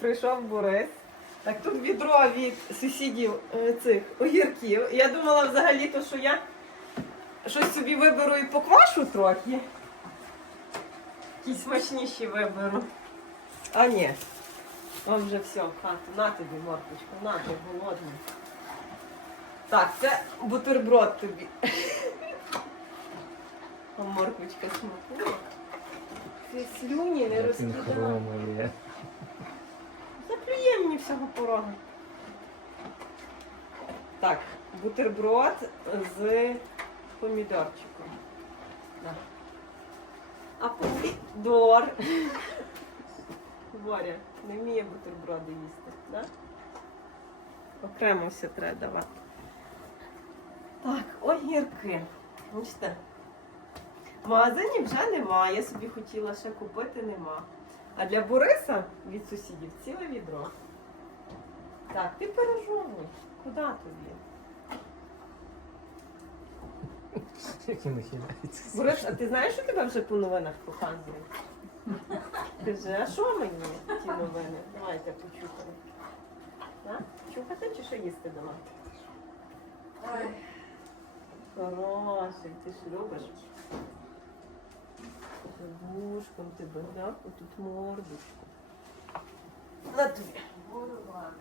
Прийшов Борис. Так тут відро від сусідів е, цих огірків. Я думала взагалі, то, що я щось собі виберу і поквашу трохи. Якісь смачніші виберу. А ні. Он вже все, хату. На тобі, моркочка, на ти голодний. Так, це бутерброд тобі. А морквочка смакує. Ти слюні не розкидай. Всього порога. Так, бутерброд з помідорчиком. Да. А помідор. Боря, не вміє бутерброди їсти, да? Окремо все треба давати. Так, огірки. Бачите? В магазині вже немає, я собі хотіла ще купити, нема. А для Бориса від сусідів ціле відро. Так, ти пережовуй. Куди тобі? Як він нахиляється. Борис, а ти знаєш, що тебе вже по новинах показують? Кажи, а що мені ті новини? Давайте почухаємо. Так? Чухати чи що їсти давати? Ой, Хороший, ти ж любиш. Вушком тебе, да? Отут мордочку. На тобі. буду гладувати.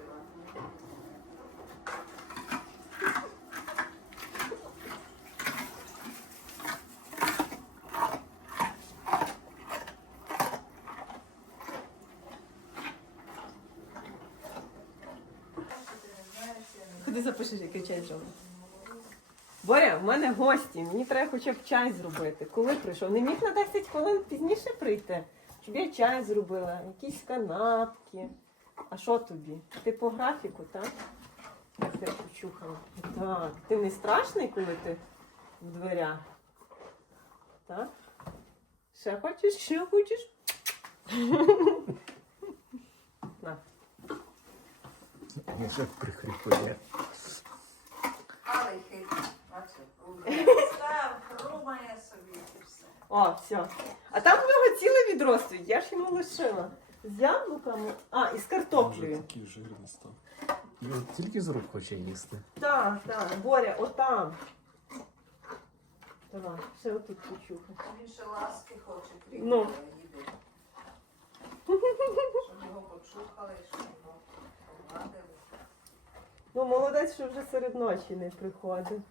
Куди запишеш, який чай зробив? Боря, в мене гості, мені треба хоча б чай зробити. Коли прийшов? Не міг на 10 хвилин пізніше прийти. Щоб я чай зробила, якісь канапки. А що тобі? Ти по графіку, так? Як ти почухала? Так. Ти не страшний, коли ти в дверях? Так? Ще хочеш? Ще хочеш? На. Він ще прихріпує. Але хрумає собі і все. О, все. А там в нього ціле відро стоїть, я ж йому лишила. З яблуками. А, і з Вже картоплею. такий жирний став. Він тільки з рук хоче їсти. Так, так, Боря, отам. Давай, ще отут почухай. Він ще ласки хоче, крім Ну. їди. Щоб його почухали, щоб його погладили. Ну, молодець, що вже серед ночі не приходить.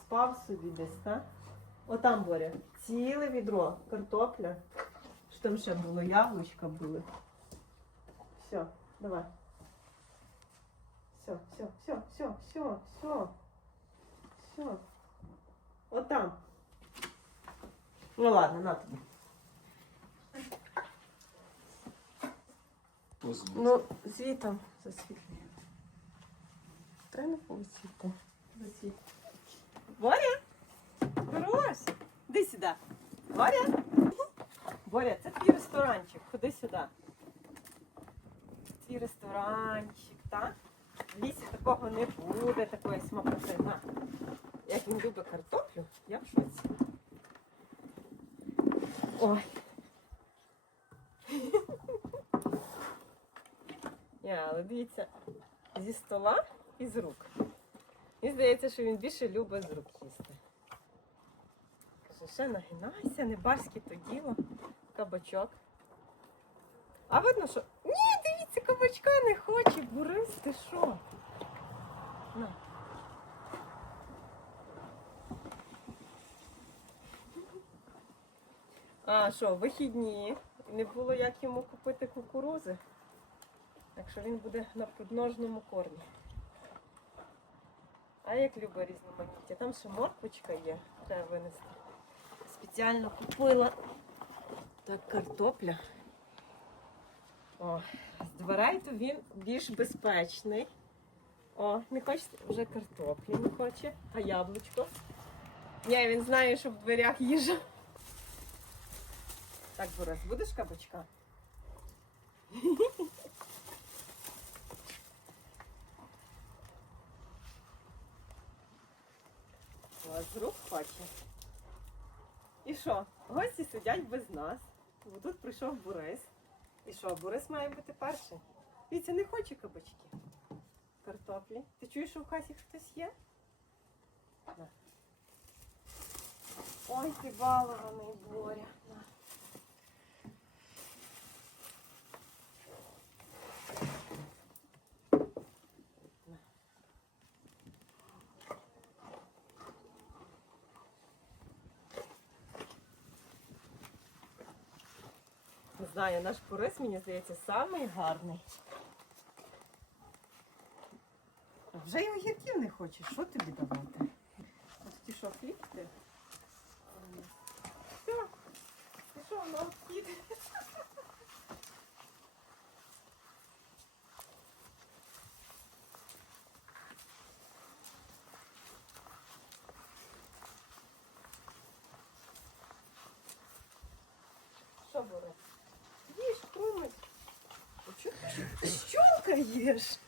Спав собі десь, так? Отам, Боря. Ціле відро. Картопля. Що там ще було? Яблучка були. Все, давай. Все, все, все, все, все, все. Все. Отам. Ну ладно, на тобі. Ну, звітом засвітлює. Треба повисіти. Боря! Хорош! Іди сюди. Боря! Боря, це твій ресторанчик. Ходи сюди. Твій ресторанчик, так? В лісі такого не буде, такої смакоти. Як він любить картоплю, я в шоці. Ой. Ні, але дивіться, зі стола і з рук. Мені здається, що він більше любить з рук їсти. Каже, ще нагинайся, не барське то діло, кабачок. А видно, що. Ні, дивіться, кабачка не хоче, Борис, ти що? На. А що, вихідні. Не було як йому купити кукурузи. Так що він буде на подножному кормі. А як любить різноманіття. Там ще морквочка є, треба винести. Спеціально купила. Так, картопля. О, з дверей то він більш безпечний. О, не хочете вже картоплі не хоче, а яблучко. Ні, він знає, що в дверях їжа. Так, Борис, будеш кабачка? О, з рук хоче. І що? Гості сидять без нас. Бо тут прийшов Борис. І що, Борис має бути перший? Віця не хоче кабачки. Картоплі. Ти чуєш, що в хасі хтось є? На. Ой, ти балований, Боря. На. Знаю, наш порис, мені здається, самий гарний. Вже й огірків не хочеш, що тобі давати? От ті що, хліб ти? Все, ти що, на обхід? Що, Борис? Їж, кромить. Щолкаєш.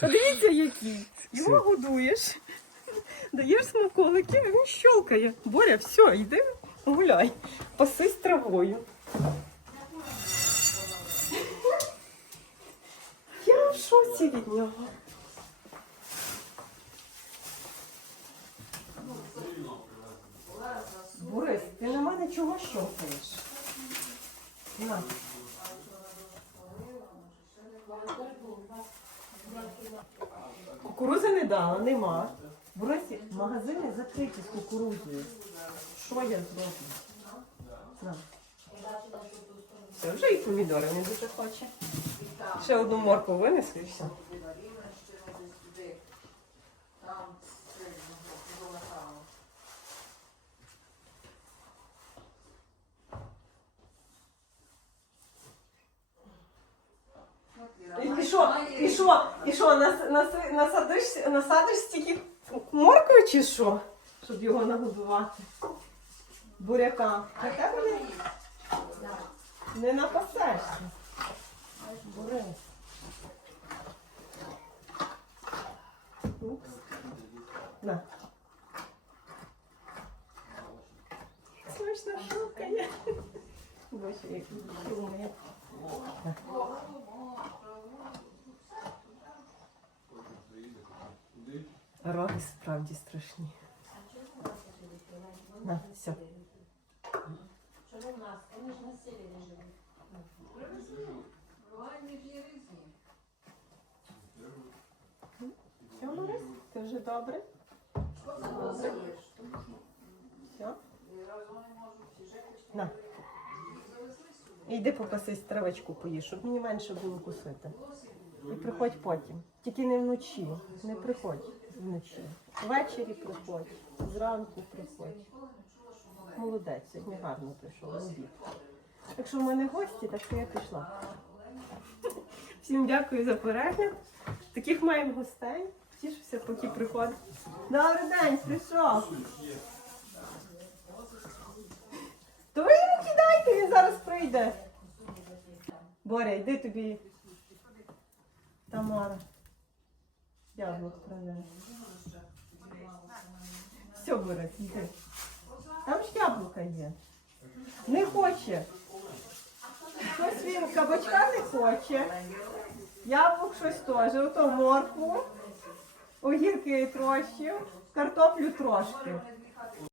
Подивіться, який. Його годуєш, даєш смаколики, він щолкає. Боря, все, йди гуляй. Пасись травою. Я в шоці від нього. Борис, ти на мене чого щолкаєш? На. Кукурузи не дала, нема. Борисі, магазини закриті з кукурузою. Що я зроблю? Все, вже і помідори не дуже хоче. Ще одну морку винесу і все. Рівненщину десь туди. Там сильно залишало. І що, і що, і що, нас, нас, насадиш, насадиш стільки моркви чи що? Щоб його нагодувати. Буряка. Для тебе не, напасешся. Борис. Упс. На. Смачно щелкає. Боже, як думає. Роги справді страшні. На, все. Ніж є різні. Все, Борис? Ти вже добре? Називаєш? Все. На. Іди попасись травичку поїж, щоб мені менше було кусити. І приходь потім. Тільки не вночі. Не приходь вночі. Ввечері приходь, зранку приходь. Молодець, сьогодні гарно прийшов обід. Якщо в мене гості, так то я пішла. Всім дякую за перегляд. Таких маємо гостей. Тішуся, поки приходить. Добрий день, прийшов. То ви йому кидайте, він зараз прийде. Боря, йди тобі. Тамара. Яблук принесе. Все, йди. Там ж яблука є. Не хоче. Щось він кабачка не хоче. Яблук щось теж. Ото моркву, огірки трощив, картоплю трошки.